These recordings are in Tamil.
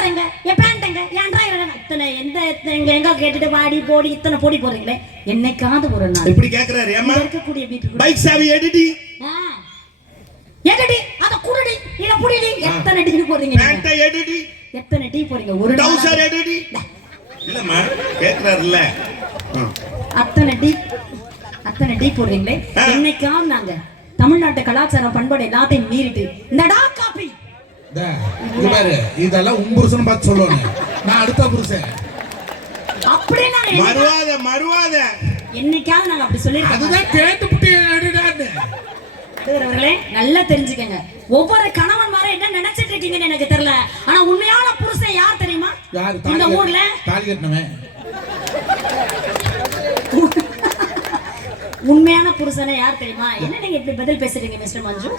டவுசருங்க என் பேண்ட்டுங்க என் டிரைவருங்க இத்தனை எங்க கேட்டுட்டு வாடி போடி இத்தனை போடி போறீங்களே என்னைக்காவது ஒரு நாள் இப்படி கேக்குறாரு ஏமா இருக்கக்கூடிய வீட்டுக்கு பைக் சாவி எடுடி எடுடி அத குடுடி இல்ல புடிடி எத்தனை டீ போறீங்க பேண்ட்டை எடுடி எத்தனை டீ போறீங்க ஒரு டவுசர் எடுடி இல்லம்மா கேக்குறாருல்ல அத்தனை டீ போடுறீங்களே என்னைக்காவது நாங்க தமிழ்நாட்டு கலாச்சாரம் பண்பாடு எல்லாத்தையும் மீறிட்டு இந்தடா காபி இதெல்லாம் உன் புருஷன் பார்த்து சொல்லுவாங்க நான் அடுத்த புருஷன் அப்படியே நாங்க மறுவாத என்னைக்காவது நாங்க அப்படி சொல்லிருக்கோம் அதுதான் கேட்டுப்புட்டு அவர்களே நல்லா தெரிஞ்சுக்கங்க ஒவ்வொரு கணவன் மார என்ன நினைச்சிட்டு இருக்கீங்கன்னு எனக்கு தெரியல ஆனா உண்மையான புருஷன் யார் தெரியுமா இந்த ஊர்ல தாலி கட்டனவன் உண்மையான புருஷனை யார் தெரியுமா என்ன நீங்க இப்படி பதில் பேசுறீங்க மிஸ்டர் மஞ்சு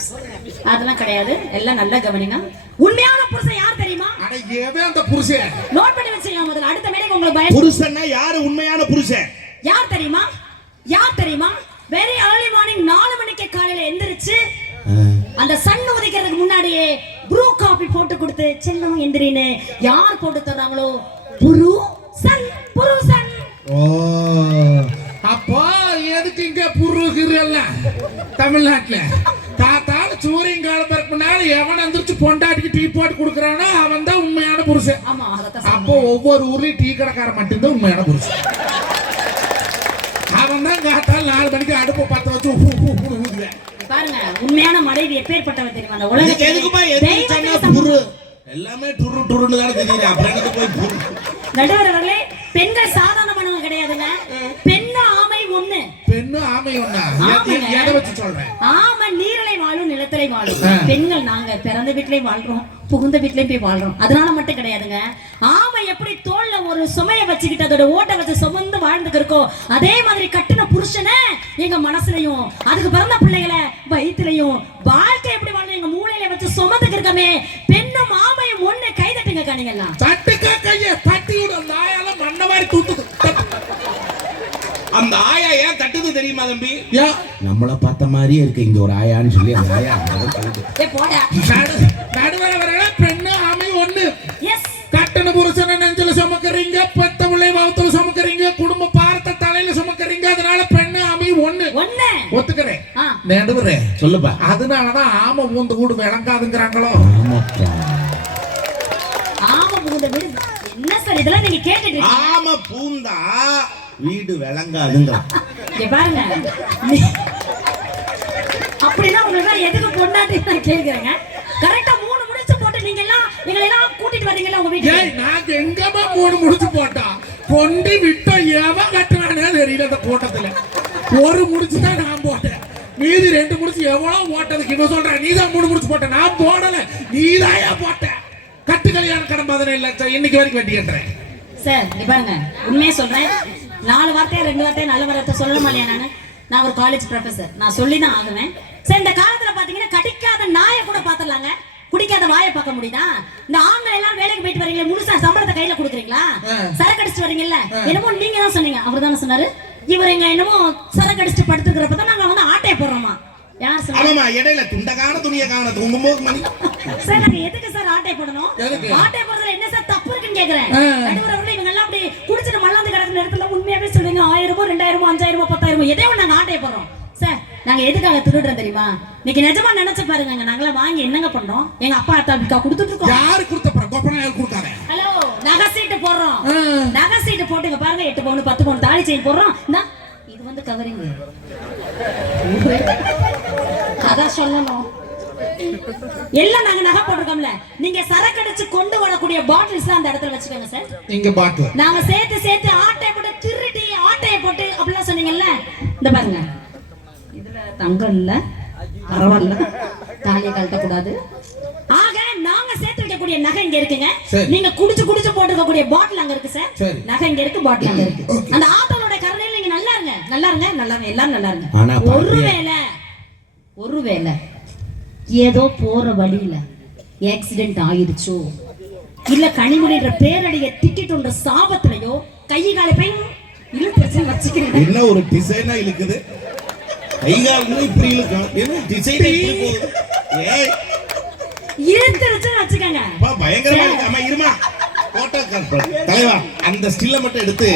அதெல்லாம் கிடையாது எல்லாம் நல்லா கவனிங்க உண்மையான புருஷன் யார் தெரியுமா அட ஏவே அந்த புருஷன் நோட் பண்ணி வச்சீங்க முதல்ல அடுத்த மேடைக்கு உங்களுக்கு பயம் புருஷன்னா யாரு உண்மையான புருஷன் யார் தெரியுமா வெரி early morning 4 மணிக்கு காலையில எந்திரிச்சு அந்த சன் உதிக்கிறதுக்கு முன்னாடியே ப்ரூ காபி போட்டு கொடுத்து செல்லம் எந்திரின்னு யார் போட்டு தர்றாங்களோ புருஷன் ஓ அப்போ எதுக்கு இங்க புருகிறல்ல தமிழ்நாட்டுல தாத்தால சூரியன் காலப்பறக்கு முன்னால எவன் எந்திரிச்சு பொண்டாட்டிக்கு டீ போட்டு கொடுக்கறானோ அவன் தான் உண்மையான புருஷன் அப்போ ஒவ்வொரு ஊர்லயும் டீ கடைக்காரன் மட்டும்தான் உண்மையான புருஷன் அவன் தான் காத்தால் 4 மணிக்கு அடுப்பு பத்த வச்சு ஊதுவேன் பாருங்க உண்மையான மனைவி எப்பேற்பட்டவ தெரியுமா அந்த உலகத்துல எதுக்குமா எதுக்கு புரு எல்லாமே டுரு டுருன்னு தான் தெரியுது அப்புறம் எனக்கு போய் புரு நடுவர் அவர்களே பெண்கள் சாதாரணமானவங்க கிடையாதுங்க பெண்ணு ஆமை ஒண்ணா எதை வச்சு சொல்றேன் ஆமை நீரிலை வாழும் நிலத்திலை வாழும் பெண்கள் நாங்க பிறந்த வீட்லயும் வாழ்றோம் புகுந்த வீட்லயும் போய் வாழ்றோம் அதனால மட்டும் கிடையாதுங்க ஆமை எப்படி தோல்ல ஒரு சுமையை வச்சுக்கிட்டு அதோட ஓட்டை வச்சு சுமந்து வாழ்ந்துக்கு இருக்கோ அதே மாதிரி கட்டின புருஷனை எங்க மனசுலயும் அதுக்கு பிறந்த பிள்ளைகளை வயிற்றுலயும் வாழ்க்கை எப்படி வாழணும் எங்க மூளையில வச்சு சுமந்துக்கு இருக்கமே பெண்ணும் ஆமையும் ஒண்ணு கைதட்டுங்க கணிங்கெல்லாம் தட்டுக்கா கைய தட்டி விட நாயால மண்ண மாதிரி தூத்துது அந்த ஆயா ஏன் தட்டுது தெரியுமா தம்பி நம்மள பார்த்த மாதிரியே இருக்கு இங்க ஒரு ஆயான்னு சொல்லி அந்த ஆயா நடுவரவர்கள பெண்ணு ஆமை ஒண்ணு கட்டண புருஷனை நெஞ்சில சுமக்கிறீங்க பெத்த பிள்ளை வவுத்துல சுமக்கிறீங்க குடும்ப பாரத்தை தலையில சுமக்கிறீங்க அதனால பெண்ணு ஆமை ஒண்ணு ஒத்துக்கிறேன் நடுவரே சொல்லுப்பா அதனாலதான் ஆமை பூந்து கூடு விளங்காதுங்கிறாங்களோ ஆமை பூந்த வீடு என்ன சார் இதெல்லாம் நீங்க கேட்டுட்டு ஆமை பூந்தா வீடு விளங்காதுங்க பாருங்க அப்படின்னா உங்களுக்கு எதுக்கு பொண்டாட்டி நான் கேக்குறேங்க கரெக்டா 3 முடிச்சு போட்டு நீங்க எல்லாம் எங்களை எல்லாம் கூட்டிட்டு வரீங்கல்ல உங்க வீட்டுக்கு நாங்க எங்கமா 3 முடிச்சு போட்டா கொண்டு விட்ட எவன் கட்டுறானே தெரியல அந்த கூட்டத்துல ஒரு முடிச்சு தான் நான் போட்டேன் மீதி 2 முடிச்சு எவ்வளவு ஓட்டதுக்கு இவன் சொல்றேன் நீதான் 3 முடிச்சு போட்ட நான் போடல நீதாயா போட்ட கட்டு கல்யாண கடன் 17 லட்சம் இன்னைக்கு வரைக்கும் வெட்டி கட்டுறேன் சார் நீ பாருங்க உண்மையே சொல்றேன் 4 வார்த்தையா 2 வார்த்தையா நல்ல வார்த்தை சொல்லணுமா இல்லையா நான் ஒரு காலேஜ் ப்ரொஃபசர் நான் சொல்லிதான் ஆகுவேன் சார் இந்த காலத்துல பாத்தீங்கன்னா கடிக்காத நாயை கூட பாத்துடலாங்க குடிக்காத வாயை பார்க்க முடியுதா இந்த ஆண்கள் எல்லாம் வேலைக்கு போயிட்டு வரீங்களா முழுசா சம்பளத்தை கையில கொடுக்குறீங்களா சரக்கு அடிச்சுட்டு வரீங்கல்ல என்னமோ நீங்க தான் சொன்னீங்க அவர் தானே சொன்னாரு இவர் எங்க என்னமோ சரக்கு அடிச்சுட்டு படுத்துக்கிறப்பதான் நாங்க வந்து ஆட்டையை போடுறோமா யார் சொன்னா இடையில துண்டகான துணியை காண தூங்கும்போது மணி சார் நாங்க எதுக்கு சார் ஆட்டை போடணும் ஆட்டை போடுறதுல என்ன சார் தப்பு இருக்குன்னு கேக்குறேன் நடுவரவர்களே இவங்க எல்லாம் அப்படி குடிச்சிட்டு மல்லாந்து கிடக்குற இடத்துல உண்மையாவே சொல்லுங்க 1000 ரூபாய் 2000 ரூபாய் 5000 ரூபாய் 10000 எதே நாங்க ஆட்டை போடுறோம் சார் நாங்க எதுக்காக திருடுறோம் தெரியுமா இன்னைக்கு நிஜமா நினைச்சு பாருங்க நாங்களாம் வாங்கி என்னங்க பண்றோம் எங்க அப்பா அத்தாவுக்கா கொடுத்துட்டு இருக்கோம் யாரு கொடுத்தப்பற கோப்பனா யாரு கொடுத்தாங்க ஹலோ நகை சீட்டு போடுறோம் நகை சீட்டு போட்டுங்க பாருங்க 8 பவுன் 10 பவுன் தாலி செயின் போடுறோம் இது வந்து கவரிங் அதான் சொல்லணும் எல்லாம் நாங்க நகை போட்டுருக்கோம்ல நீங்க சரக்கு அடிச்சு கொண்டு வரக்கூடிய பாட்டில்ஸ் அந்த இடத்துல வச்சுக்கோங்க சார் இங்க பாட்டில் நாங்க சேர்த்து ஆட்டையை போட்டு திருடி ஆட்டையை போட்டு அப்படிலாம் சொன்னீங்கல்ல இந்த பாருங்க இதுல தங்கம் இல்ல பரவாயில்ல தாலியை கழட்ட கூடாது ஆக நாங்க சேர்த்து வைக்கக்கூடிய நகை இங்க இருக்குங்க நீங்க குடிச்சு போட்டுக்க கூடிய பாட்டில் அங்க இருக்கு சார் நகை இங்க இருக்கு பாட்டில் அங்க இருக்கு அந்த ஆட்டோட கரணையில நீங்க நல்லா இருங்க எல்லாரும் நல்லா இருங்க ஒருவேளை ஏதோ போற வழியில ஆக்சிடென்ட் ஆயிருச்சோ இல்ல கனிமொழின்ற பேரடிய திட்டிட்டு சாபத்திலையோ கை காலை பையன் இழுத்து வச்சுக்கிறேன் என்ன ஒரு டிசைனா இழுக்குது கை கால் இப்படி இழுக்கும் என்ன டிசைன் இப்படி போகுது ஏய் இழுத்து வச்சுக்கங்க பயங்கரமா இருக்கு. அம்மா இருமா தலைவா அந்த ஸ்டில்ல மட்டும் எடுத்து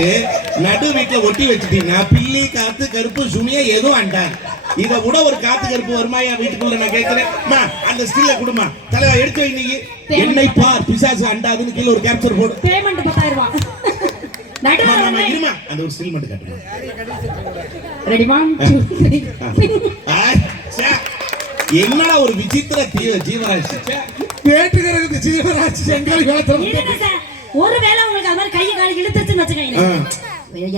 நடு வீட்டுல ஒட்டி வச்சுட்டீங்கன்னா பில்லி காத்து கருப்பு சுனியா எதுவும் அண்டாது. இதை விட ஒரு காத்து கருப்பு வருமா என் வீட்டுக்குள்ள நான் கேட்கிறேன். அந்த ஸ்டில்ல கொடுமா தலைவா, எடுத்து வை. இன்னைக்கு என்னை பார் பிசாசு அண்டாதுன்னு கீழே ஒரு கேப்சர் போடு. பேமெண்ட் 10,000 ரூபாய். இருமா, அந்த ஒரு ஸ்டில் மட்டும் காட்டுமா. ரெடிமா? என்னடா ஒரு விசித்திர ஜீவராசி. வேட்டுகிறது ஜீவராசி செங்காலி காலத்துல. ஒருவேளை உங்களுக்கு அது மாதிரி கையை காலி இழுத்துச்சுன்னு வச்சுக்கோங்க.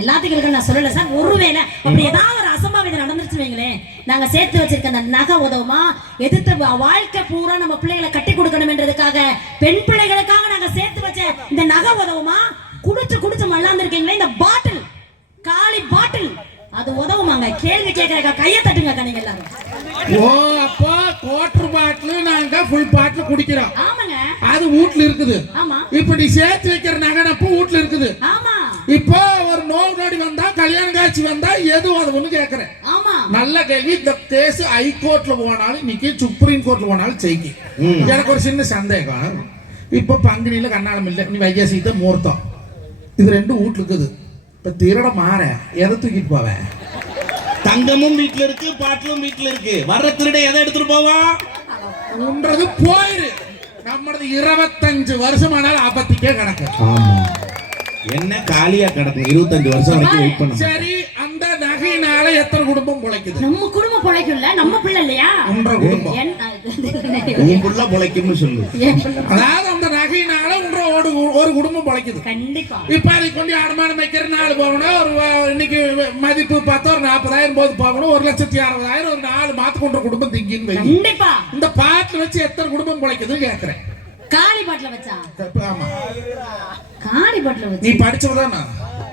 எல்லாத்துக்கும் இருக்கு நான் சொல்லல சார். ஒருவேளை அப்படி ஏதாவது ஒரு அசம்பாவிதம் நடந்துருச்சு வைங்களேன், நாங்க சேர்த்து வச்சிருக்க அந்த நகை உதவுமா? எதிர்த்த வாழ்க்கை பூரா நம்ம பிள்ளைகளை கட்டி கொடுக்கணும்ன்றதுக்காக, பெண் பிள்ளைகளுக்காக நாங்க சேர்த்து வச்ச இந்த நகை உதவுமா? குடிச்சு மல்லாந்துருக்கீங்களே இந்த பாட்டில், காலி பாட்டில், அது உதவுமாங்க? கேள்வி கேட்கறக்கா கையை தட்டுங்க நீங்க எல்லாரும். ஓ அப்போ குவார்டர் பாட்டில் நாங்க ஃபுல் பாட்டில் குடிக்கிறோம். ஆமாங்க, அது வீட்ல இருக்குது. ஆமா, இப்படி சேர்த்து வைக்கிற நகனப்பு வீட்ல இருக்குது. ஆமா. இப்போ ஒரு நோய் வந்தா, கல்யாண காட்சி வந்தா எது உதவுன்னு கேக்குறேன். ஆமா, நல்ல கேள்வி. இந்த கேஸ் ஹைகோர்ட்ல போனாலும் இன்னைக்கு சுப்ரீம் கோர்ட்ல போனாலும் செய்கி. எனக்கு ஒரு சின்ன சந்தேகம். இப்ப பங்குனியில கண்ணாலம் இல்ல, நீ வைகாசித்த முகூர்த்தம், இது ரெண்டும் வீட்டுல இருக்குது. இப்ப திருட மாற எதை தூக்கிட்டு போவேன்? தங்கமும் வீட்டுல இருக்கு, பாட்டிலும் வீட்டுல இருக்கு. வர்ற திருட எதை எடுத்துட்டு போவான்? உன்றது போயிரு. நம்மளது 25 வருஷமானாலும் ஆபத்துக்கே கணக்கு. என்ன காலியா கிடக்கும்? 25 வருஷம் வரைக்கும் வெயிட் பண்ண. சரி, அந்த நகையினால எத்தனை குடும்பம் பொழைக்குது? நம்ம குடும்பம் பொழைக்கும்ல, நம்ம பிள்ளை இல்லையா? உன்ற குடும்பம் உன் புள்ள பொழைக்கும்னு சொல்லு. அதாவது அந்த நகையினால உன்ற ஒரு குடும்பம் பொழைக்குது. கண்டிப்பா. இப்ப அதை கொண்டு அடமானம் வைக்கிற 4 பவுன், ஒரு இன்னைக்கு மதிப்பு பார்த்தா ஒரு 40,000 போது போகணும், 1,60,000, ஒரு 4 மாத்து கொண்ட குடும்பம் திங்கின்னு வை. கண்டிப்பா. இந்த பாட்டில் வச்சு எத்தனை குடும்பம் பொழைக்குதுன்னு கேட்கிறேன். காலி பாட்டில வச்சா? ஆமா, காலி பாட்டில வச்சு. நீ படிச்சவதானா?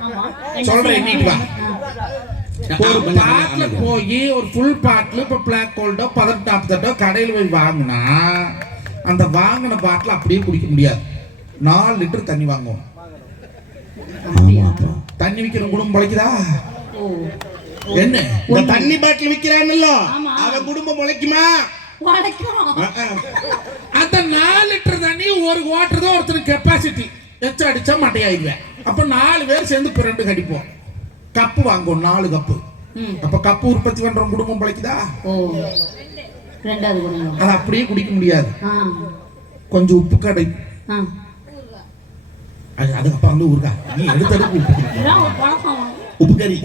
ஆமா, சொல்றேன். நீ வா. ஒரு பாட்டில போய் ஒரு ஃபுல் பாட்டில் இப்ப பிளாக் கோல்டோ 18 கடையில் போய் வாங்கினா, அந்த வாங்கின பாட்டில் அப்படியே குடிக்க முடியாது. 4 லிட்டர் தண்ணி வாங்குவோம். தண்ணி விக்கிற குடும்பம் பொழைக்குதா? என்ன இந்த தண்ணி பாட்டில் விக்கிறான்ல, அவன் குடும்பம் பொழைக்குமா? அந்த 4 லிட்டர் தண்ணி ஒரு குவார்டர் தான் ஒருத்தர் கெப்பாசிட்டி. எச்ச அடிச்சா மட்டையாயிடுவேன். அப்ப 4 பேர் சேர்ந்து 2 கடிப்போம். கப்பு வாங்குவோம், 4 கப்பு. அப்ப கப்பு உற்பத்தி பண்ற குடும்பம் பொழைக்குதா? ரெண்டாவது குடும்பம் அது அப்படியே குடிக்க முடியாது. கொஞ்சம் உப்பு கடை, அதுக்கப்புறம் வந்து ஊருக்கா நீ எடுத்து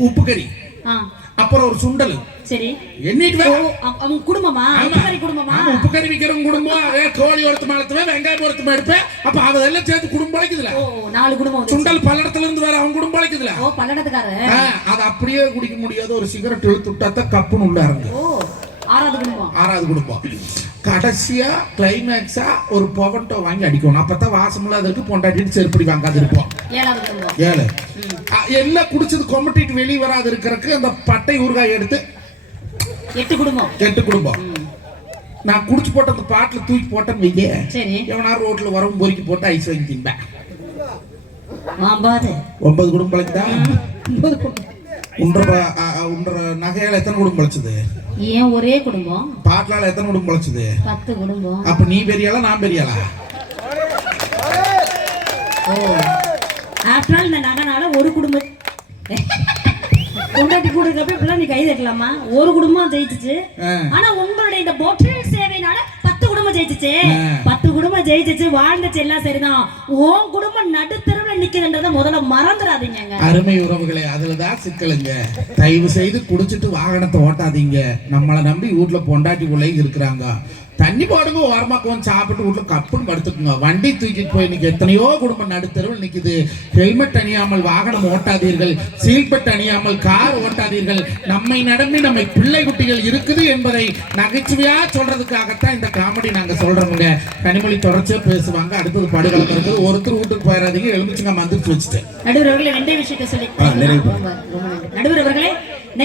உப்பு கறி, அப்புறம் ஒரு சுண்டல். சரி, எண்ணிட்டு அவங்க குடும்பமா? உப்பு கறி விக்கிறவங்க குடும்பம். கோழி ஒருத்தமா எடுத்துவேன், வெங்காயம் ஒருத்தமா எடுப்பேன். அப்ப அதெல்லாம் சேர்த்து குடும்பம் பொழைக்குதுல. 4 குடும்பம். சுண்டல் பல்லடத்துல இருந்து வேற அவங்க குடும்பம் பொழைக்குதுல. அது அப்படியே குடிக்க முடியாது. ஒரு சிகரெட் இழுத்து விட்டாத்த கப்புன்னு உள்ள இறங்கு. 6வது குடும்பம். கடைசியா கிளைமேக்ஸா ஒரு பொவன்டோ வாங்கி அடிக்கணும். அப்பதான் வாசம் இல்லாததுக்கு பொண்டாட்டிட்டு செருப்படி வாங்காது இருப்போம். 7 எல்லாம் குடிச்சது கொமட்டிட்டு வெளியே வராது இருக்கிறதுக்கு அந்த பட்டை ஊறுகாய் எடுத்து 8 குடும்பம். நான் குடிச்சு போட்ட அந்த பாட்டில் தூக்கி போட்டேன்னு வைக்க, எவனா ரோட்ல வரவும் பொறுக்கி போட்டு ஐஸ் வாங்கி தின்பேன். 9 குடும்பம் பழக்குதா? உன்ற நகையால எத்தனை குடும்பம் பழச்சது? ஏன் ஒரே குடும்பம்? பாட்டிலால எத்தனை குடும்பம் பழச்சது? 10 குடும்பம். அப்ப நீ பெரியாளா நான் பெரியாளா? ஆஃப்டர் ஆல் இந்த நகைனால ஒரு குடும்பம் கொண்டாட்டி கூடுறப்ப இப்பெல்லாம் நீ கை தட்டலாமா? ஒரு குடும்பம் ஜெயிச்சிச்சு. ஆனா உங்களுடைய இந்த பொட்டல் சேவைனால 10 குடும்பம் ஜெயிச்சிச்சு. 10 குடும்பம் ஜெயிச்சிச்சு, வாழ்ந்துச்சு, எல்லாம் சரிதான். உன் குடும்பம் நடுத்தருவுல நிக்குதுன்றத முதல்ல மறந்துடாதீங்க. அருமை உறவுகளே, அதுலதான் சிக்கலுங்க. தயவு செய்து குடிச்சிட்டு வாகனத்தை ஓட்டாதீங்க. நம்மளை நம்பி வீட்டுல பொண்டாட்டி பிள்ளைங்க இருக்கிறாங்க. தண்ணி போடுங்க, ஓரமாக்குவோம், சாப்பிட்டு வீட்டுல கப்புன்னு படுத்துக்குங்க. வண்டி தூக்கிட்டு போய் இன்னைக்கு எத்தனையோ குடும்பம் நடுத்தருவில் நிக்குது. ஹெல்மெட் அணியாமல் வாகனம் ஓட்டாதீர்கள், சீல்பெட் அணியாமல் கார் ஓட்டாதீர்கள். நம்மை நம்பி நம்ம பிள்ளை குட்டிகள் இருக்குது என்பதை நகைச்சுவையா சொல்றதுக்காகத்தான் இந்த காமெடி நாங்க சொல்றோமுங்க. கனிமொழி தொடர்ச்சியா பேசுவாங்க. அடுத்தது படுகளம் இருக்குது. ஒருத்தர் வீட்டுக்கு போயிடாதீங்க. எலுமிச்சுங்க மந்திரிச்சு வச்சுட்டு நடுவர் அவர்களே 2 விஷயத்தை சொல்லி நடுவர் அவர்களே,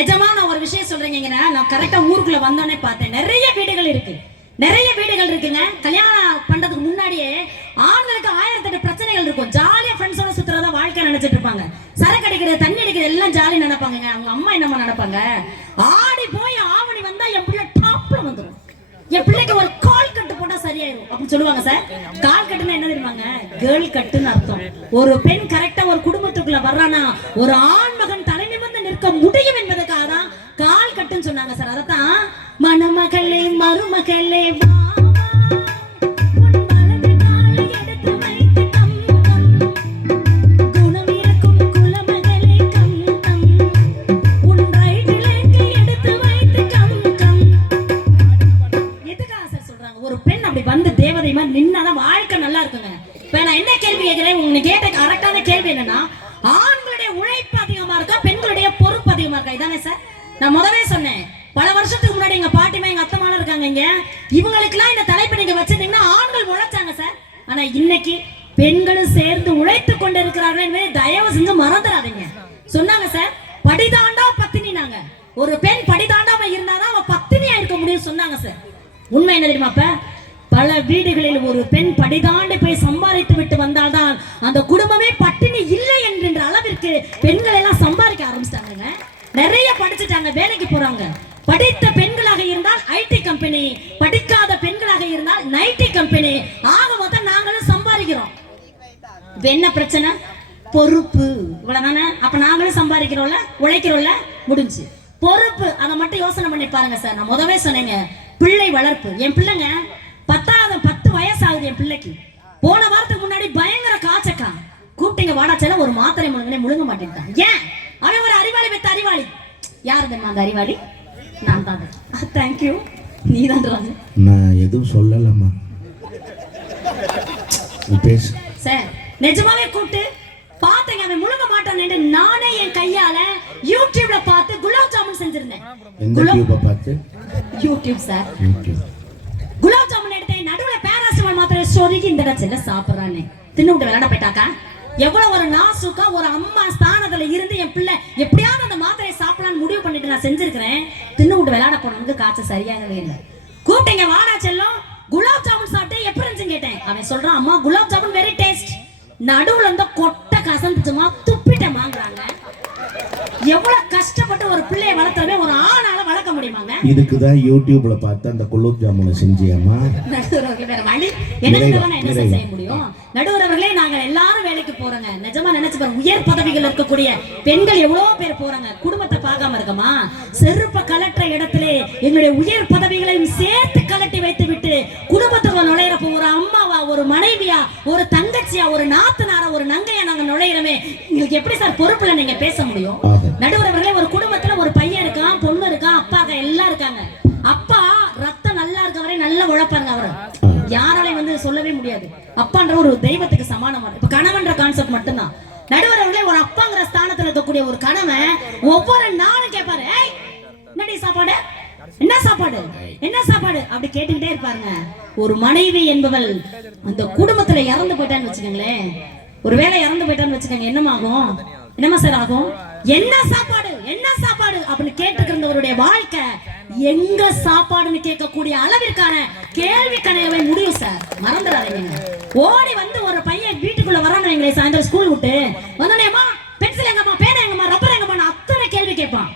நிஜமா நான் ஒரு விஷயம் சொல்றீங்க. நான் கரெக்டா ஊருக்குள்ள வந்தோடனே பார்த்தேன், நிறைய வீடுகள் இருக்குங்க. கல்யாணம் பண்றதுக்கு முன்னாடியே ஆண்களுக்கு 1008 பிரச்சனைகள் இருக்கும். ஜாலியா ஃப்ரெண்ட்ஸோட சுத்துறதா வாழ்க்கை நினைச்சிட்டு இருப்பாங்க. சரக்கு அடிக்கிறது, தண்ணி அடிக்கிறது எல்லாம் ஜாலி நினைப்பாங்க. அவங்க அம்மா என்னமா நினைப்பாங்க? ஆடி போய் ஆவணி வந்தா என் பிள்ளை டாப்ல வந்துடும், என் பிள்ளைக்கு ஒரு கால் கட்டு போட்டா சரியாயிரும் அப்படின்னு சொல்லுவாங்க. சார், கால் கட்டுனா என்ன தெரியுமாங்க? கேர்ள் கட்டுன்னு அர்த்தம். ஒரு பெண் கரெக்டா ஒரு குடும்பத்துக்குள்ள வர்றானா ஒரு ஆண் மகன் தலை நிமிர்ந்து நிற்க முடியும் என்பதற்காக தான் கால் கட்டுன்னு சொன்னாங்க சார். அதான் மணமகளே மருமகளே வா நின்னாதான் வாழ்க்கை நல்லா இருக்குங்க. இப்ப நான் என்ன கேள்வி கேட்கிறேன், உங்களுக்கு கேட்ட கரெக்டான கேள்வி என்னன்னா, ஆண்களுடைய உழைப்பு அதிகமா இருக்கா பெண்களுடைய பொறுப்பு அதிகமா இருக்கா? இதானே சார் நான் முதவே சொன்னேன். பல வருஷத்துக்கு முன்னாடி எங்க பாட்டிமா எங்க அத்தமாலாம் இருக்காங்க இங்க, இவங்களுக்கு எல்லாம் இந்த தலைப்பு நீங்க வச்சிருந்தீங்கன்னா ஆண்கள் உழைச்சாங்க சார். ஆனா இன்னைக்கு பெண்களும் சேர்ந்து உழைத்து கொண்டு இருக்கிறார்கள். தயவு செஞ்சு மறந்துடாதீங்க. சொன்னாங்க சார், படிதாண்டா பத்தினி. நாங்க ஒரு பெண் படிதாண்டாம இருந்தாதான் அவ பத்தினியா இருக்க முடியும் சொன்னாங்க சார். உண்மை என்ன தெரியுமா? அப்ப பல வீடுகளில் ஒரு பெண் படிதாண்டி போய் சம்பாதித்து விட்டு வந்தால்தான் அந்த குடும்பமே பட்டினி இல்லை என்கின்ற அளவிற்கு பெண்கள் எல்லாம் சம்பாதிக்க ஆரம்பிச்சிட்டாங்க. நிறைய படிச்சுட்டாங்க, வேலைக்கு போறாங்க. படித்த பெண்களாக இருந்தால் ஐடி கம்பெனி, படிக்காத பெண்களாக இருந்தால் நைட்டி கம்பெனி. ஆக மொத்தம் நாங்களும் சம்பாதிக்கிறோம். என்ன பிரச்சனை? பொறுப்பு. இவ்வளவுதானே? அப்ப நாங்களும் சம்பாதிக்கிறோம்ல, உழைக்கிறோம்ல, முடிஞ்சு. பொறுப்பு அதை மட்டும் யோசனை பண்ணி பாருங்க சார். நான் முதவே சொன்னேங்க, பிள்ளை வளர்ப்பு. என் பிள்ளைங்க 10 வயசு ஆகுது என் பிள்ளைக்கு. போன வாரத்துக்கு முன்னாடி பயங்கர காய்ச்சக்கா கூப்பிட்டீங்க வாடாச்சல, ஒரு மாத்திரை முழுங்க மாட்டேன்ட்டான். ஏன்? அவன் ஒரு அறிவாளி பெத்த அறிவாளி. யாரு தெரியுமா அந்த அறிவாளி? நான் தான். தேங்க்யூ. நீ தான். நான் எதுவும் சொல்லலம்மா, பேசு சார். நிஜமாவே கூப்பிட்டு பாத்தீங்க அவன் முழுங்க மாட்டான்னு நானே என் கையால யூடியூப்ல பார்த்து குலாப் ஜாமுன் செஞ்சிருந்தேன். YouTube sir. குலாப் ஜாமுன் எடுத்தேன், நடுவுல பேராசிட்டமால் மாத்திரை சொருகி இந்த இடத்துல சாப்பிடுறானே தின்னு விட்டு விளையாட போயிட்டாக்கா. எவ்வளவு ஒரு நாசுக்கா ஒரு அம்மா ஸ்தானத்துல இருந்து என் பிள்ளை எப்படியாவது அந்த மாத்திரையை சாப்பிடலான்னு முடிவு பண்ணிட்டு நான் செஞ்சிருக்கிறேன். தின்னு விட்டு விளையாட போனவங்க காய்ச்சல் சரியாகவே இல்லை. கூப்பிட்டீங்க வாடா செல்லும், குலாப் ஜாமுன் சாப்பிட்டு எப்படி இருந்துச்சுன்னு கேட்டேன். அவன் சொல்றான், அம்மா குலாப் ஜாமுன் வெரி டேஸ்ட். நடுவுல இருந்த கொட்டை கசந்துச்சுமா, துப்பிட்ட வாங்குறாங்க. எவ்வளவு கஷ்டப்பட்டு ஒரு பிள்ளையை வளர்த்தவே ஒரு ஆணால வளர்க்க முடியுமாங்க? இதுக்குதான் யூடியூப்ல பார்த்து அந்த குலாப் ஜாமுனை செஞ்சியம்மா. நடுவர்களே வேற வழி என்ன செய்ய முடியும்? நடுவர்களே நாங்கள் எல்லாரும் வேலைக்கு போறோங்க. நிஜமா நினைச்சு பாருங்க, உயர் பதவிகள் இருக்கக்கூடிய பெண்கள் எவ்வளவு பேர் போறாங்க. குடும்பத்தை பார்க்காம இருக்கமா? செருப்ப கலட்டுற இடத்துல எங்களுடைய உயர் பதவிகளையும் சேர்த்து கலட்டி வைத்து விட்டு குடும்பத்துக்குள்ள நுழையிறப்போ ஒரு அம்மாவா, ஒரு மனைவியா, ஒரு தங்கச்சியா, ஒரு நாத்தனாரா, ஒரு நங்கையா நாங்க நுழையிறமே, உங்களுக்கு எப்படி சார் பொறுப்புல நீங்க பேச முடியும்? நடுவர்களே ஒரு குடும்பத்துல ஒரு பையன் இருக்கான், பொண்ணு இருக்கான், அப்பா எல்லாம் இருக்காங்க. அப்பா ரத்தம் நல்லா இருக்க வரை நல்லா உழைப்பாங்க. அவரு யாராலையும் வந்து சொல்லவே முடியாது. அப்பான்ற ஒரு தெய்வத்துக்கு சமானமான. இப்ப கணவன்ற கான்செப்ட் மட்டும்தான். நடுவர்களே ஒரு அப்பாங்கிற ஸ்தானத்துல இருக்கக்கூடிய ஒரு கணவன் ஒவ்வொரு நாளும் கேட்பாரு, என்னடி சாப்பாடு, என்ன சாப்பாடு, என்ன சாப்பாடு அப்படி கேட்டுக்கிட்டே இருப்பாருங்க. ஒரு மனைவி என்பவள் அந்த குடும்பத்துல இறந்து போயிட்டான்னு வச்சுக்கோங்களேன், ஒருவேளை இறந்து போயிட்டான்னு வச்சுக்கோங்க, என்னமாகும்? என்னமா சார் ஆகும்? என்ன சாப்பாடு, என்ன சாப்பாடு அப்படின்னு கேட்டுக்கிறவருடைய வாழ்க்கை எங்க சாப்பாடுன்னு கேட்கக்கூடிய அளவிற்கான கேள்வி கணையவை முடியும் சார். மறந்துடாதீங்க. ஓடி வந்து ஒரு பையன் வீட்டுக்குள்ள வரான்னு வைங்களேன், சாயந்தரம் ஸ்கூல் விட்டு வந்தோடனேம்மா பென்சில் எங்கம்மா, பேனா எங்கம்மா, ரப்பர் எங்கம்மா, அத்தனை கேள்வி கேட்பான்.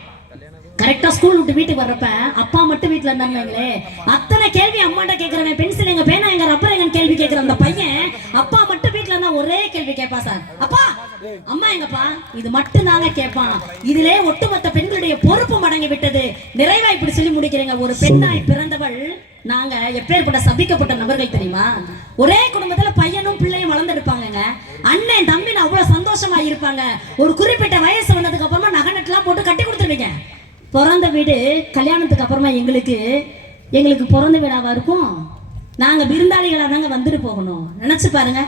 கரெக்டா ஸ்கூல் விட்டு வீட்டுக்கு வர்றப்ப அப்பா மட்டும் வீட்டுல இருந்தாங்களே, அத்தனை கேள்வி அம்மாட்ட கேட்கிறவன், பென்சில் எங்க, பேனா எங்க, ரப்பர் எங்கன்னு கேள்வி கேட்கிற அந்த பையன் அப்பா மட்டும் வீட்டுல இருந்தா ஒரே கேள்வி கேட்பா சார், அப்பா அம்மா எங்கப்பா, இது மட்டும் தாங்க கேட்பான். இதிலே ஒட்டுமொத்த பெண்களுடைய பொறுப்பு மடங்கி விட்டது. நிறைவா இப்படி சொல்லி முடிக்கிறீங்க. ஒரு பெண்ணாய் பிறந்தவள் நாங்க எப்பேற்பட்ட சபிக்கப்பட்ட நபர்கள் தெரியுமா? ஒரே குடும்பத்துல பையனும் பிள்ளையும் வளர்ந்தெடுப்பாங்க. அண்ணன் தம்பின்னு அவ்வளவு சந்தோஷமா இருப்பாங்க. ஒரு குறிப்பிட்ட வயசு வந்ததுக்கு அப்புறமா நகை நட்டுலாம் போட்டு கட்டி கொடுத்துருவீங்க. பிறந்த வீடு கல்யாணத்துக்கு அப்புறமா எங்களுக்கு பிறந்த வீடாவா இருக்கும்? நாங்க விருந்தாளிகளா தாங்க வந்துட்டு போகணும். நினைச்சு பாருங்க.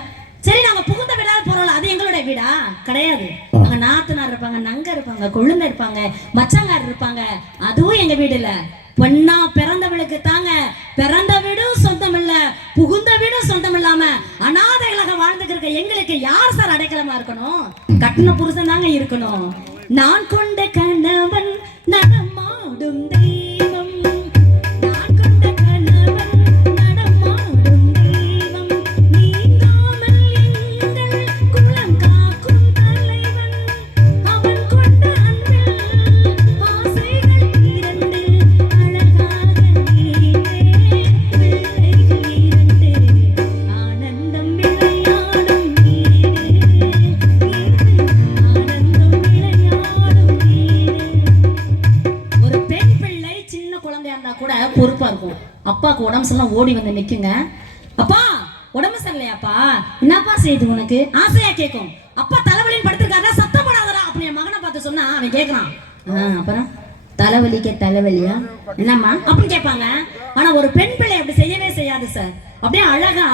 சரி நாங்க புகுந்த வீடாவது போறோம், அது எங்களுடைய வீடா கிடையாது. அங்க நாத்தனார் இருப்பாங்க, நங்க இருப்பாங்க, கொழுந்த இருப்பாங்க, மச்சங்கார் இருப்பாங்க. அதுவும் எங்க வீடு இல்ல. பொண்ணா பிறந்தவளுக்கு தாங்க பிறந்த வீடும் சொந்தம் இல்ல, புகுந்த வீடும் சொந்தம் இல்லாம அநாதைகளாக வாழ்ந்துட்டு எங்களுக்கு யார் சார் அடைக்கலமா இருக்கணும்? கட்டின புருஷன் தாங்க இருக்கணும். நான் கொண்ட கணவன் நடமாடும் தெய்வம், நான் கொண்ட கணவன் நடமாடும் தெய்வம், நீங்காமல் எங்கள் குலம் காக்கும் தலைவன், அவன் கொண்ட அன்பில் ஆசைகள் இரண்டு, அழகாக நீரே பிள்ளைகள் இரண்டு, ஆனந்தம் விளையாடும் அப்பாவுக்கு உடம்பு சரியில்லை ஓடி வந்து நிக்குங்க. அப்பா உடம்பு சரியில்லையாப்பா? என்னப்பா செய்யுது உனக்கு? ஆசையா கேட்கும். அப்பா தலைவலின்னு படுத்திருக்காரா, சத்தம் போடாதடா அப்படி என் மகனை பார்த்து சொன்னா அவன் கேட்கறான். அப்புறம் தலைவலிக்க தலைவலியா என்னம்மா அப்படின்னு கேட்பாங்க. ஆனா ஒரு பெண் பிள்ளை அப்படி செய்யவே செய்யாது சார். அப்படியே அழகா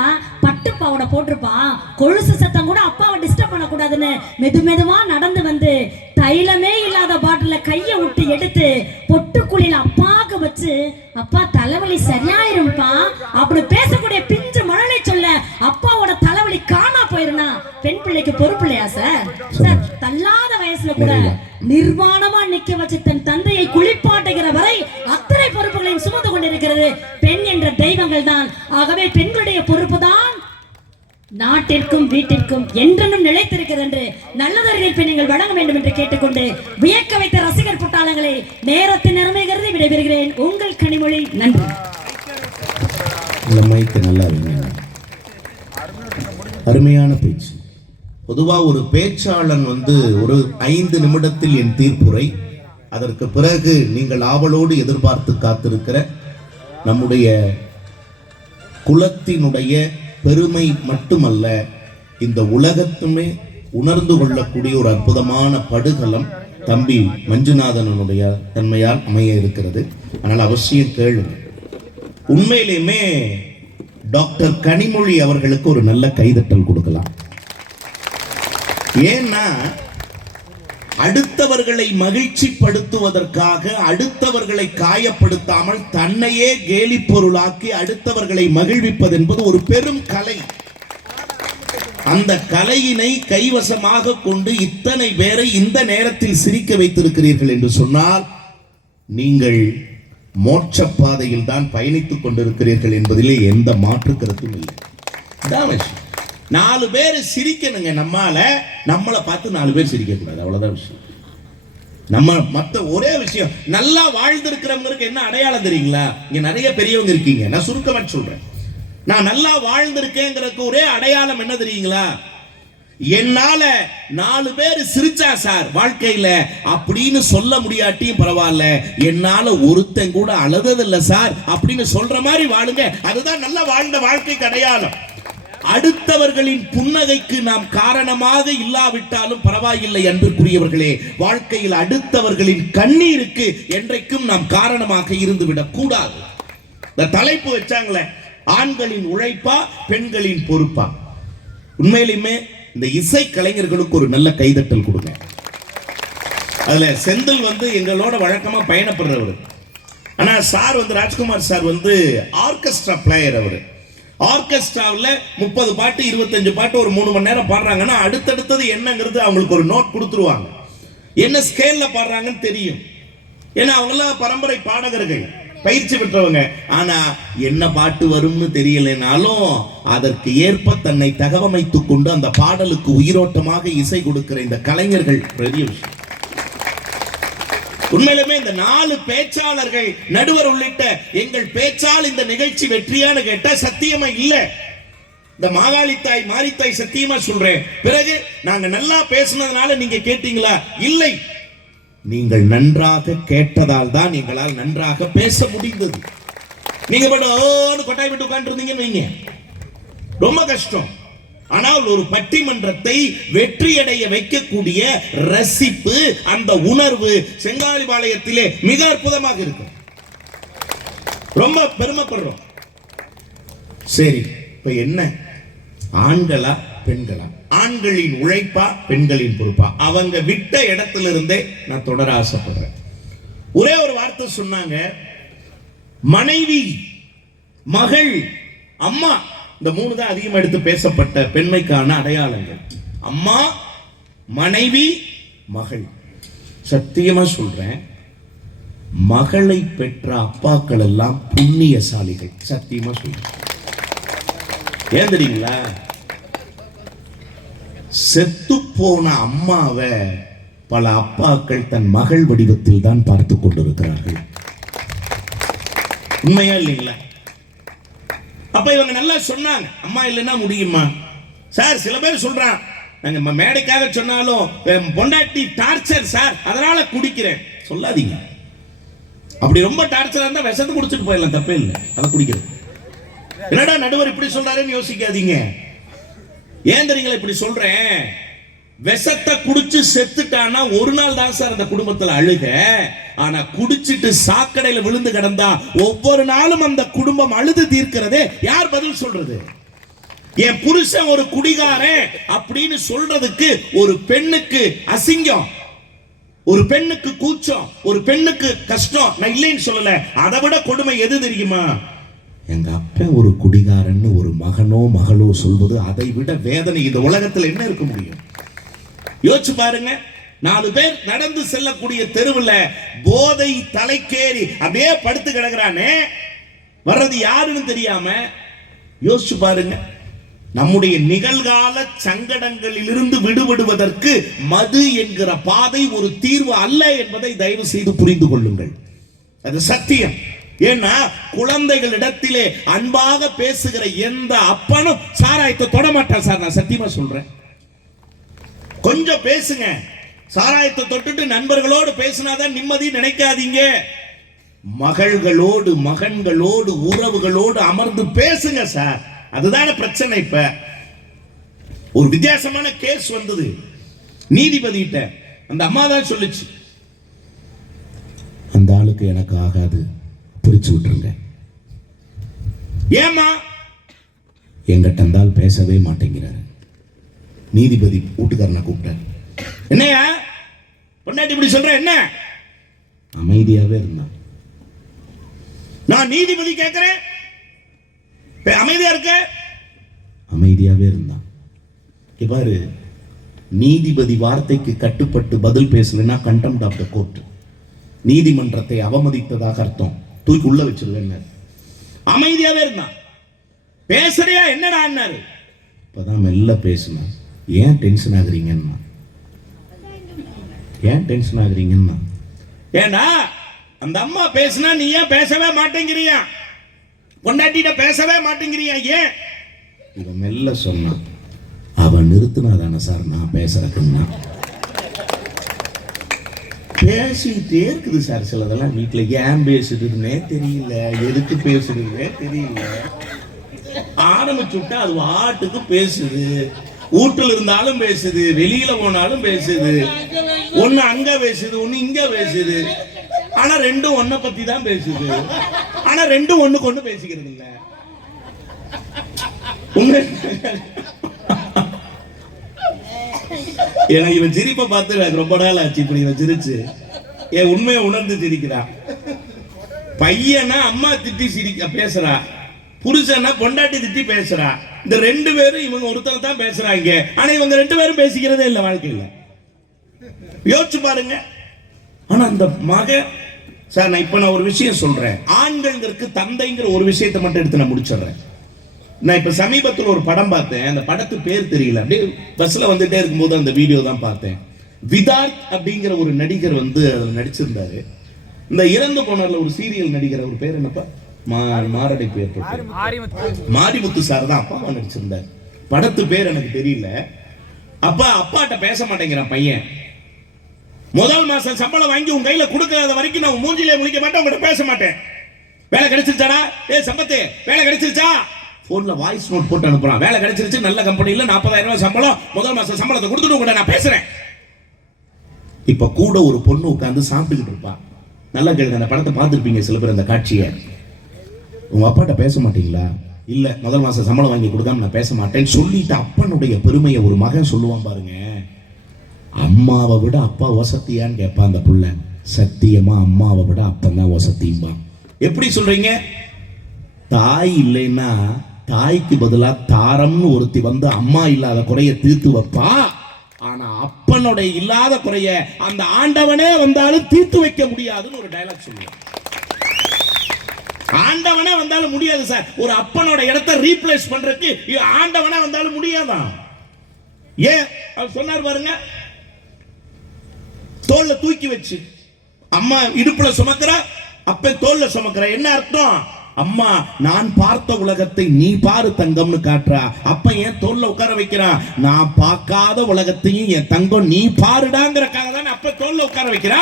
பட்டு பாவோட போட்டிருப்பா, கொலுசு சத்தம் கூட அப்பாவை டிஸ்டர்ப் பண்ணக்கூடாதுன்னு மெதுவா நடந்து வந்து தைலமே இல்லாத பாட்டில கைய விட்டு எடுத்து பொட்டுக்குழியில அப்பாவுக்கு வச்சு, அப்பா தலைவலி சரியாயிரும்பா அப்படி பேசக்கூடிய பிஞ்சு மழலை சொல்ல அப்பாவோட தலைவலி காணா போயிருனா பெண் பிள்ளைக்கு பொறுப்பு இல்லையா சார்? சார் தள்ளாத வயசுல கூட நிர்வாணமா நிக்க வச்சு தன் தந்தையை குளிப்பாட்டுகிற வரை அத்தனை பொறுப்புகளையும் சுமந்து கொண்டிருக்கிறது பெண் என்ற தெய்வங்கள் தான். ஆகவே பெண்களுடைய பொறுப்பு தான் நாட்டிற்கும் வீட்டிற்கும் என்றென்றும் நிலைத்திருக்கிறது என்று நல்லதறிவிப்பை நீங்கள் வழங்க வேண்டும் என்று கேட்டுக்கொண்டு வியக்க வைத்த ரசிகர் புட்டாளங்களை நேரத்தின் அருமைகிறது விடைபெறுகிறேன். உங்கள் கனிமொழி. நன்றி. நல்லா அருமையான பேச்சு. பொதுவா ஒரு பேச்சாளன் ஒரு 5 நிமிடத்தில் என் தீர்ப்புரை, அதற்கு பிறகு நீங்கள் ஆவலோடு எதிர்பார்த்து காத்திருக்கிற நம்முடைய குலத்தினுடைய பெருமை மட்டுமல்ல, இந்த உலகத்துமே உணர்ந்து கொள்ளக்கூடிய ஒரு அற்புதமான படுகளம் தம்பி மஞ்சுநாதனுடைய தன்மையால் அமைய இருக்கிறது. ஆனால் அவசியம் கேளுங்க. உண்மையிலுமே டாக்டர் கனிமொழி அவர்களுக்கு ஒரு நல்ல கைதட்டல் கொடுக்கலாம். ஏன்னா அடுத்தவர்களை மகிழ்ச்சி படுத்துவதற்காக, அடுத்தவர்களை காயப்படுத்தாமல் தன்னையே கேலி பொருளாக்கி அடுத்தவர்களை மகிழ்விப்பது என்பது ஒரு பெரும் கலை. அந்த கலையினை கைவசமாக கொண்டு இத்தனை பேரை இந்த நேரத்தில் சிரிக்க வைத்திருக்கிறீர்கள் என்று சொன்னால் நீங்கள் மோட்ச பாதையில் தான் பயணித்துக் கொண்டிருக்கிறீர்கள் என்பதிலே எந்த மாற்று கருத்தும் இல்லை. 4 பேர் சிரிக்கணுங்க. நம்மளை பார்த்து 4 பேர் சிரிக்க கூடாது, அவ்வளவுதான் விஷயம். நம்ம மத்த ஒரே விஷயம், நல்லா வாழ்ந்திருக்கிறவங்களுக்கு என்ன அடையாளம் தெரியுங்களா? இங்க நிறைய பெரியவங்க இருக்கீங்க, நான் சுருக்கமா சொல்றேன். நான் நல்லா வாழ்ந்திருக்கேங்கிறதுக்கு ஒரே அடையாளம் என்ன தெரியுங்களா? என்னால 4 பேர் சிரிச்சா சார் வாழ்க்கையில அப்படின்னு சொல்ல முடியாட்டியும் பரவாயில்ல, என்னால ஒருத்தன் கூட அழுததில்லை சார் அப்படின்னு சொல்ற மாதிரி வாழுங்க. அதுதான் நல்லா வாழ்ந்த வாழ்க்கைக்கு அடையாளம். அடுத்தவர்களின் புன்னகைக்கு நாம் காரணமாக இல்லாவிட்டாலும் பரவாயில்லை அன்பிற்குரியவர்களே, வாழ்க்கையில் அடுத்தவர்களின் கண்ணீருக்கு என்றைக்கும் நாம் காரணமாக இருந்துவிடக் கூடாது. இந்த தலைப்பு வச்சாங்களே, ஆண்களின் உழைப்பா பெண்களின் பொறுப்பா. உண்மையிலுமே இந்த இசை கலைஞர்களுக்கு ஒரு நல்ல கைதட்டல் கொடுங்க. அதுல செந்தில் எங்களோட வழக்கமா பயணப்படுறவர். ஆனா sir Rajkumar sir orchestra player. அவர் ஆர்கெஸ்ட்ராவில் 30 பாட்டு 25 பாட்டு ஒரு 3 மணி நேரம் பாடுறாங்கன்னா அடுத்தடுத்தது என்னங்கிறது அவங்களுக்கு ஒரு நோட் கொடுத்துருவாங்க. என்ன ஸ்கேல்ல பாடுறாங்கன்னு தெரியும். ஏன்னா அவங்களாம் பரம்பரை பாடகர்கள், பயிற்சி பெற்றவங்க. ஆனா என்ன பாட்டு வரும்னு தெரியலனாலும் அதற்கு ஏற்ப தன்னை தகவமைத்துக் கொண்டு அந்த பாடலுக்கு உயிரோட்டமாக இசை கொடுக்கிற இந்த கலைஞர்கள் பெரிய விஷயம். உண்மையிலுமே இந்த 4 பேச்சாளர்கள் நடுவர் உள்ளிட்ட எங்கள் பேச்சால் இந்த நிகழ்ச்சி வெற்றியான கேட்டா சத்தியமா இல்ல. இந்த மாகாளித்தாய் மாரித்தாய் சத்தியமா சொல்றேன். பிறகு நாங்க நல்லா பேசுனதுனால நீங்க கேட்டீங்களா? இல்லை, நீங்கள் நன்றாக கேட்டதால் தான் எங்களால் நன்றாக பேச முடிந்தது. நீங்க மட்டும் கொட்டாய் விட்டு உட்கார்ந்து இருந்தீங்கன்னு வைங்க, ரொம்ப கஷ்டம். ஆனால் ஒரு பட்டிமன்றத்தை வெற்றியடைய வைக்கக்கூடிய ரசிப்பு, அந்த உணர்வு செங்காலிபாளையத்திலே மிக அற்புதமாக இருக்கும். ரொம்ப பெருமைப்படுறோம். சரி, இப்ப என்ன, ஆண்களா பெண்களா? ஆண்களின் உழைப்பா பெண்களின் பொறுப்பா? அவங்க விட்ட இடத்துல இருந்தே நான் தொடர ஆசைப்படுறேன். ஒரே ஒரு வார்த்தை சொன்னாங்க, மனைவி, மகள், அம்மா. இந்த 3 தான் அதிகமாக எடுத்து பேசப்பட்ட பெண்மைக்கான அடையாளங்கள். அம்மா, மனைவி, மகள். சத்தியமா சொல்றேன், மகளை பெற்ற அப்பாக்கள் எல்லாம் புண்ணியசாலிகள். சத்தியமா சொல்றேன். ஏன் தெரியுங்களா? செத்து போன அம்மாவை பல அப்பாக்கள் தன் மகள் வடிவத்தில் தான் பார்த்து கொண்டிருக்கிறார்கள். உண்மையா இல்லைங்களா? அப்ப இவங்க நல்லா சொன்னாங்க, அம்மா இல்லைன்னா முடியுமா சார்? சில பேர் சொல்றான், நாங்க மேடைக்காக சொன்னாலும் பொண்டாட்டி டார்ச்சர் சார், அதனால குடிக்கிறேன். சொல்லாதீங்க. அப்படி ரொம்ப டார்ச்சரா இருந்தா விஷத்தை குடிச்சிட்டு போயிடலாம், தப்பே இல்லை, அதை குடிக்கிறது. என்னடா நடுவர் இப்படி சொல்றாருன்னு யோசிக்காதீங்க. ஏன் தெரியுங்களா இப்படி சொல்றேன்? விஷத்தை குடிச்சு செத்துட்டானா ஒரு நாள் தான் சார் அந்த குடும்பத்துல அழுக. ஆனா குடிச்சிட்டு சாக்கடையில விழுந்து கிடந்தா ஒவ்வொரு நாளும் அந்த குடும்பம் அழுது தீர்க்கிறதே யார் பதில் சொல்றது? என் புருஷன் ஒரு குடிகாரன் அப்படின்னு சொல்றதுக்கு ஒரு பெண்ணுக்கு அசிங்கம், ஒரு பெண்ணுக்கு கூச்சம், ஒரு பெண்ணுக்கு கஷ்டம். நான் இல்லைன்னு சொல்லல. அதை விட கொடுமை எது தெரியுமா? எங்க அப்பா ஒரு குடிகாரன்னு ஒரு மகனோ மகளோ சொல்வது, அதை விட வேதனை இந்த உலகத்தில் என்ன இருக்க முடியும்? யோசிச்சு பாருங்க. 4 பேர் நடந்து செல்லக்கூடிய தெருவுல போதை தலைக்கேறி அப்படியே படுத்து கிடக்குறானே, வர்றது யாருன்னு தெரியாம. யோசிச்சு பாருங்க. நம்முடைய நிகழ்கால சங்கடங்களிலிருந்து விடுபடுவதற்கு மது என்கிற பாதை ஒரு தீர்வு அல்ல என்பதை தயவு செய்து புரிந்து கொள்ளுங்கள். அது சத்தியம். ஏன்னா குழந்தைகளிடத்திலே அன்பாக பேசுகிற எந்த அப்பனும் சாராயத்தை தொட மாட்டான் சார். நான் சத்தியமா சொல்றேன். கொஞ்சம் பேசுங்க. சாராயத்தை தொட்டுட்டு நண்பர்களோடு பேசினாதான் நிம்மதி நினைக்காதீங்க. மகள்களோடு மகன்களோடு உறவுகளோடு அமர்ந்து பேசுங்க சார். அதுதான பிரச்சனை. இப்ப ஒரு வித்தியாசமான கேஸ் வந்தது நீதிபதிட்ட. அந்த அம்மா தான் சொல்லுச்சு, அந்த ஆளுக்கு எனக்கு ஆகாது, பிடிச்சு விட்டுருங்க. ஏமா? எங்கிட்ட அந்த ஆள் பேசவே மாட்டேங்கிறாரு. நீதிபதி வீட்டுக்காரனை கூப்பிட்டார். என்னையா பொண்டாட்டி இப்படி சொல்ற? என்ன? அமைதியாவே இருந்தான். நான் நீதிபதி கேட்கிறேன், அமைதியா இருக்க. அமைதியாவே இருந்தான். பாரு, நீதிபதி வார்த்தைக்கு கட்டுப்பட்டு பதில் பேசலன்னா கண்டெம்ட் ஆஃப் த கோர்ட், நீதிமன்றத்தை அவமதித்ததாக அர்த்தம், தூக்கி உள்ள வச்சிருவேன். அமைதியாவே இருந்தான். பேசுறியா என்னடா? இப்பதான் மெல்ல பேசினான். ஏன் டென்ஷன் ஆகுறீங்கன்னா, ஏன் டென்ஷன் ஆகுறீங்கன்னா, ஏண்டா அந்த அம்மா பேசினா நீ ஏன் பேசவே மாட்டேங்கிறியா? பொண்டாட்டிட்ட பேசவே மாட்டேங்கிறியா? ஏன்? இவன் மெல்ல சொன்னான். அவன் நிறுத்தினாதான சார் நான் பேசுறதுன்னா. பேசிக்கிட்டே இருக்குது சார். சிலதெல்லாம் வீட்டுல ஏன் பேசுறதுன்னே தெரியல, எதுக்கு பேசுறதுன்னே தெரியல. ஆரம்பிச்சு விட்டா அது வாட்டுக்கு பேசுது. வீட்டுல இருந்தாலும் பேசுது, வெளியில போனாலும் பேசுது. ஒண்ணு அங்க பேசுது, ஒண்ணு இங்க பேசுது. ஆனா ரெண்டும் ஒன்ன பத்தி தான் பேசுது. ஆனா ரெண்டும் ஒண்ணுக்கு ஒண்ணு பேசிக்கிறது இல்ல. எனக்கு இவன் சிரிப்பை பார்த்து எனக்கு ரொம்ப நாள் ஆச்சு. இப்படி இவன் சிரிச்சு என் உண்மையை உணர்ந்து சிரிக்கிறான். பையனா அம்மா திட்டி பேசுறா, புருஷனா பொண்டாட்டி திட்டி பேசுறா. இந்த 2 பேரும் இவங்க ஒருத்தர் தான் பேசுறாங்க. ஆனா இவங்க 2 பேரும் பேசிக்கிறதே இல்லை வாழ்க்கையில. யோசிச்சு பாருங்க. ஆனா இந்த மக சார், நான் ஒரு விஷயம் சொல்றேன். ஆண்களுக்கு தந்தைங்கிற ஒரு விஷயத்தை மட்டும் எடுத்து நான் முடிச்சிடுறேன். நான் இப்ப சமீபத்தில் ஒரு படம் பார்த்தேன். அந்த படத்து பேர் தெரியல. அப்படியே பஸ்ல வந்துட்டே இருக்கும்போது அந்த வீடியோ தான் பார்த்தேன். விதார்த் அப்படிங்கிற ஒரு நடிகர் அதில் நடிச்சிருந்தாரு. இந்த இறந்து போனார்ல ஒரு சீரியல் நடிகர், அவர் பேர் என்னப்பா? மாரடை பேர் மாரிமுத்து சார் தான் அப்பாவா நடிச்சிருந்தார். படத்து பேர் எனக்கு தெரியல. அப்பாட்ட பேச மாட்டேங்கிறான் பையன். முதல் மாசம் சம்பளம் வாங்கி உங்க கையில கொடுக்காத வரைக்கும் நான் மூஞ்சிலே முழிக்க மாட்டேன், உங்ககிட்ட பேச மாட்டேன். வேலை கிடைச்சிருச்சாடா? சம்பத்து வேலை கிடைச்சிருச்சா? போன்ல வாய்ஸ் நோட் போட்டு அனுப்புறான். வேலை கிடைச்சிருச்சு, நல்ல கம்பெனில 40,000 ரூபாய் சம்பளம், முதல் மாசம் சம்பளத்தை கொடுத்துட்டு உங்ககிட்ட நான் பேசுறேன். இப்ப கூட ஒரு பொண்ணு உட்கார்ந்து சாப்பிட்டுக்கிட்டு இருப்பா. நல்லா கேளுங்க, அந்த படத்தை பார்த்துருப்பீங்க சில பேர். அந்த காட்சியை உங்க அப்பாட்ட பேச மாட்டீங்களா? இல்ல, முதல் மாசம் சம்பளம் வாங்கி கொடுக்காம நான் பேச மாட்டேன்னு சொல்லிட்டு அப்பனுடைய பெருமையை ஒரு மகன் சொல்லுவான் பாருங்க. அம்மாவை விட அப்பா வசதியான்னு கேட்பான் அந்த புள்ள. சத்தியமா அம்மாவை விட அப்பன் தான் வசதியும்பா. எப்படி சொல்றீங்க? தாய் இல்லைன்னா தாய்க்கு பதிலா தாரம்னு ஒருத்தி வந்து அம்மா இல்லாத குறைய தீர்த்து வைப்பா. ஆனா அப்பனுடைய இல்லாத குறைய அந்த ஆண்டவனே வந்தாலும் தீர்த்து வைக்க முடியாதுன்னு ஒரு டயலாக் சொல்லுவான். ஆண்டவனே வந்தாலும் முடியாது சார். ஒரு அப்பனோட இடத்தை ரீப்ளேஸ் பண்றதுக்கு ஆண்டவனே வந்தாலும் முடியாதான். ஏன் அவர் சொன்னார் பாருங்க. தோல்ல தூக்கி வச்சு அம்மா இடுப்புல சுமக்கிறா, அப்ப தோல்ல சுமக்கிற. என்ன அர்த்தம்? அம்மா நான் பார்த்த உலகத்தை நீ பாரு தங்கம்னு காட்டுறா. அப்ப ஏன் தோல்ல உட்கார வைக்கிறா? நான் பார்க்காத உலகத்தையும் என் தங்கம் நீ பாருடாங்கிறக்காக தான் அப்ப தோல்ல உட்கார வைக்கிறா.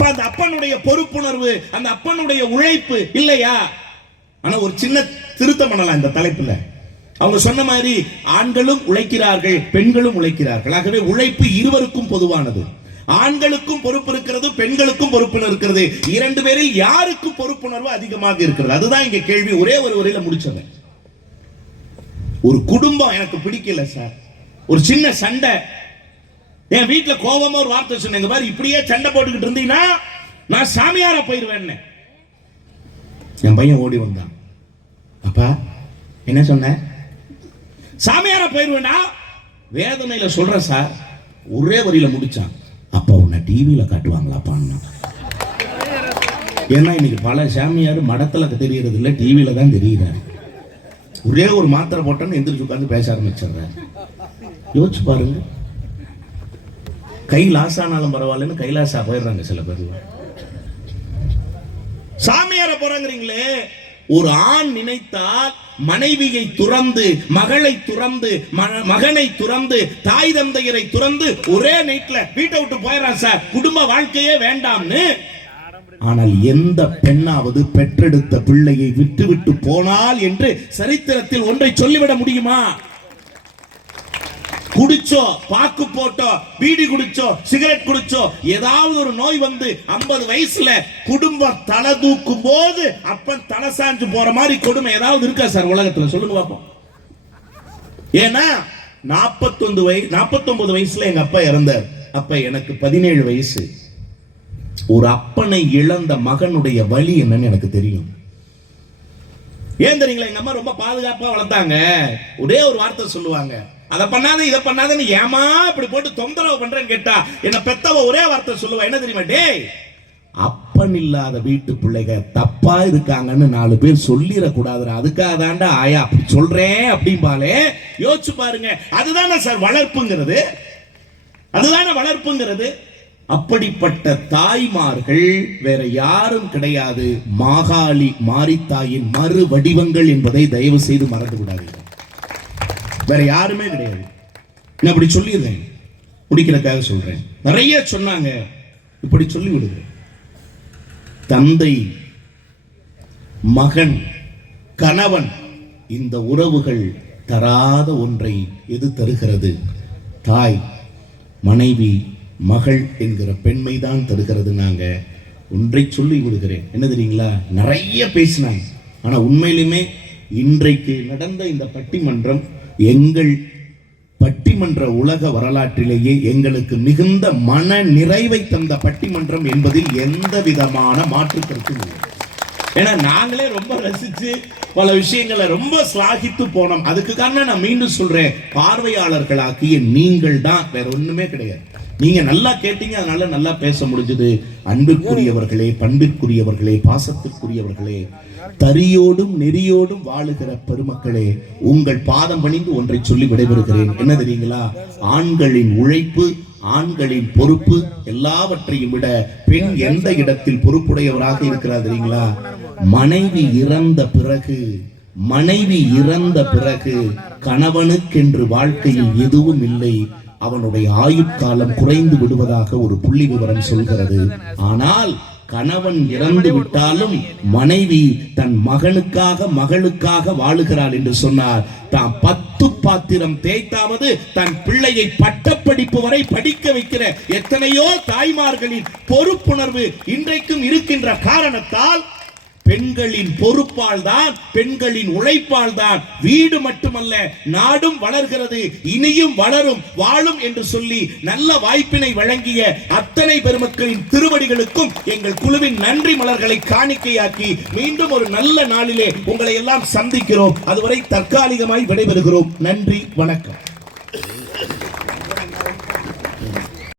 அப்ப அந்த அப்பனுடைய பொறுப்புணர்வு, அந்த அப்பனுடைய உழைப்பு இல்லையா? ஆனா ஒரு சின்ன திருத்தம் பண்ணலாம் இந்த தலைப்புல. அவங்க சொன்ன மாதிரி ஆண்களும் உழைக்கிறார்கள், பெண்களும் உழைக்கிறார்கள். ஆகவே உழைப்பு இருவருக்கும் பொதுவானது. ஆண்களுக்கும் பொறுப்பு இருக்கிறது, பெண்களுக்கும் பொறுப்பு இருக்கிறது. இரண்டு பேரில் யாருக்கும் பொறுப்புணர்வு அதிகமாக இருக்கிறது? அதுதான் இங்க கேள்வி. ஒரே ஒரு வரையில முடிச்சது. ஒரு குடும்பம் எனக்கு பிடிக்கல சார், ஒரு சின்ன சண்டை, என் வீட்டுல கோபமா ஒரு வார்த்தை சொன்னேங்க பாரு, இப்படியே சண்டை போட்டுக்கிட்டு இருந்தீங்கன்னா நான் சாமியாரா போயிருவேன். என் பையன் ஓடி வந்தான், அப்பா என்ன சொன்ன? சாமியாரா போயிருவேனா? வேதனையில சொல்றேன் சார். ஒரே வரியில முடிச்சான், அப்பா உன்னை டிவியில காட்டுவாங்களாப்பா. ஏன்னா இன்னைக்கு பல சாமியார் மடத்துல தெரியறது இல்லை, டிவியில தான் தெரியுறாரு. ஒரே ஒரு மாத்திரை போட்டோன்னு எந்திரிச்சு உட்காந்து பேச ஆரம்பிச்சிடுறேன். யோசிச்சு பாருங்க. கை லாசானாலும் பரவாயில்லன்னு கைலாசா போயிடுறாங்க சில பேர். சாமியார போறாங்கிறீங்களே. ஒரு ஆண் நினைத்தால் மனைவியை துறந்து, மகளை துறந்து, மகனை துறந்து, தாய் தந்தையரை துறந்து ஒரே நைட்ல வீட்டை விட்டு போயிடறான் சார், குடும்ப வாழ்க்கையே வேண்டாம்னு. ஆனால் எந்த பெண்ணாவது பெற்றெடுத்த பிள்ளையை விட்டுவிட்டு போனால் என்று சரித்திரத்தில் ஒன்றை சொல்லிவிட முடியுமா? குடிச்சோ, பாக்கு போட்டோ, பீடி குடிச்சோ, சிகரெட் குடிச்சோ, ஏதாவது ஒரு நோய் வந்து 50 வயசுல குடும்பம் தலை தூக்கும் போது அப்பன் தலை சாஞ்சு போற மாதிரி கொடுமை ஏதாவது இருக்கா சார் உலகத்துல? சொல்லுங்க பாப்போம். ஏன்னா 49 வயசுல எங்க அப்பா இறந்தார். அப்ப எனக்கு 17 வயசு. ஒரு அப்பனை இழந்த மகனுடைய வலி என்னன்னு எனக்கு தெரியும். ஏன் தெரியுங்களா? எங்க அம்மா ரொம்ப பாதுகாப்பா வளர்த்தாங்க. ஒரே ஒரு வார்த்தை சொல்லுவாங்க, அதை பண்ணாத இதை பண்ணாதன்னு. ஏமா இப்படி போட்டு தொந்தரவு பண்றேன்னு கேட்டா என்ன பெத்தவ ஒரே வார்த்தை சொல்லுவா, என்ன தெரியுமா? டேய், அப்பன் இல்லாத வீட்டு பிள்ளைங்க தப்பா இருக்காங்கன்னு 4 பேர் சொல்லிடக்கூடாது, அதுக்காக தாண்டா ஆயா அப்படி சொல்றேன் அப்படிம்பாலே. யோசிச்சு பாருங்க. அதுதானே சார் வளர்ப்புங்கிறது, அதுதானே வளர்ப்புங்கிறது. அப்படிப்பட்ட தாய்மார்கள் வேற யாரும் கிடையாது. மாகாளி மாரித்தாயின் மறு வடிவங்கள் என்பதை தயவு செய்து மறந்து விடாதீங்க. வேற யாருமே கிடையாது. நான் அப்படி சொல்லிடுறேன், முடிக்கிறதுக்காக சொல்றேன். நிறைய சொன்னாங்க, இப்படி சொல்லி விடுகிறேன். தந்தை, மகன், கணவன், இந்த உறவுகள் தராத ஒன்றை எது தருகிறது? தாய், மனைவி, மகள் என்கிற பெண்மைதான் தருகிறது. நாங்க ஒன்றை சொல்லி விடுகிறேன், என்ன தெரியுங்களா? நிறைய பேசினாங்க, ஆனா உண்மையிலுமே இன்றைக்கு நடந்த இந்த பட்டிமன்றம் எங்கள் பட்டிமன்ற உலக வரலாற்றிலேயே எங்களுக்கு மிகுந்த மன நிறைவை தந்த பட்டிமன்றம் என்பதில் எந்த விதமான மாற்று கருத்தும் இல்லை. ஏன்னா நாங்களே ரொம்ப ரசிச்சு பல விஷயங்களை ரொம்ப ஸ்லாகித்து போனோம். அதுக்கு காரணம் நான் மீண்டும் சொல்றேன், பார்வையாளர்களாக்கிய நீங்கள் தான், வேற ஒண்ணுமே கிடையாது. நீங்க நல்லா கேட்டீங்க, அதனால நல்லா பேச முடிஞ்சது. அன்பிற்குரியவர்களே, பண்பிற்குரியவர்களே, பாசத்திற்குரியவர்களே, தரியோடும் நெறியோடும் வாழுகிற பெருமக்களே, உங்கள் பாதம் பணிந்து ஒன்றை சொல்லி விடைபெறுகிறேன். என்ன தெரியுங்களா? ஆண்களின் உழைப்பு, ஆண்களின் பொறுப்பு எல்லாவற்றையும் விட பெண் எந்த இடத்தில் பொறுப்புடையவராக இருக்கிறார் தெரியுங்களா? மனைவி இறந்த பிறகு கணவனுக்கென்று வாழ்க்கையில் எதுவும் இல்லை. அவனுடைய ஆயுட்காலம் குறைந்து விடுவதாக ஒரு புள்ளி விவரம் சொல்கிறது. ஆனால் கணவன் இறந்து விட்டாலும் மனைவி தன் மகனுக்காக, மகளுக்காக வாழுகிறாள் என்று சொன்னார். தான் 10 பாத்திரம் தேய்த்தாவது தன் பிள்ளையை பட்டப்படிப்பு வரை படிக்க வைக்கிற எத்தனையோ தாய்மார்களின் பொறுப்புணர்வு இன்றைக்கும் இருக்கின்ற காரணத்தால் பெண்களின் பொறுப்பால் தான், பெண்களின் உழைப்பால் தான் வீடு மட்டுமல்ல நாடும் வளர்கிறது, இனியும் வளரும், வாழும் என்று சொல்லி நல்ல வாய்ப்பினை வழங்கிய அத்தனை பெருமக்களின் திருவடிகளுக்கும் எங்கள் குழுவின் நன்றி மலர்களை காணிக்கையாக்கி மீண்டும் ஒரு நல்ல நாளிலே உங்களை எல்லாம் சந்திக்கிறோம். அதுவரை தற்காலிகமாய் விடைபெறுகிறோம். நன்றி, வணக்கம்.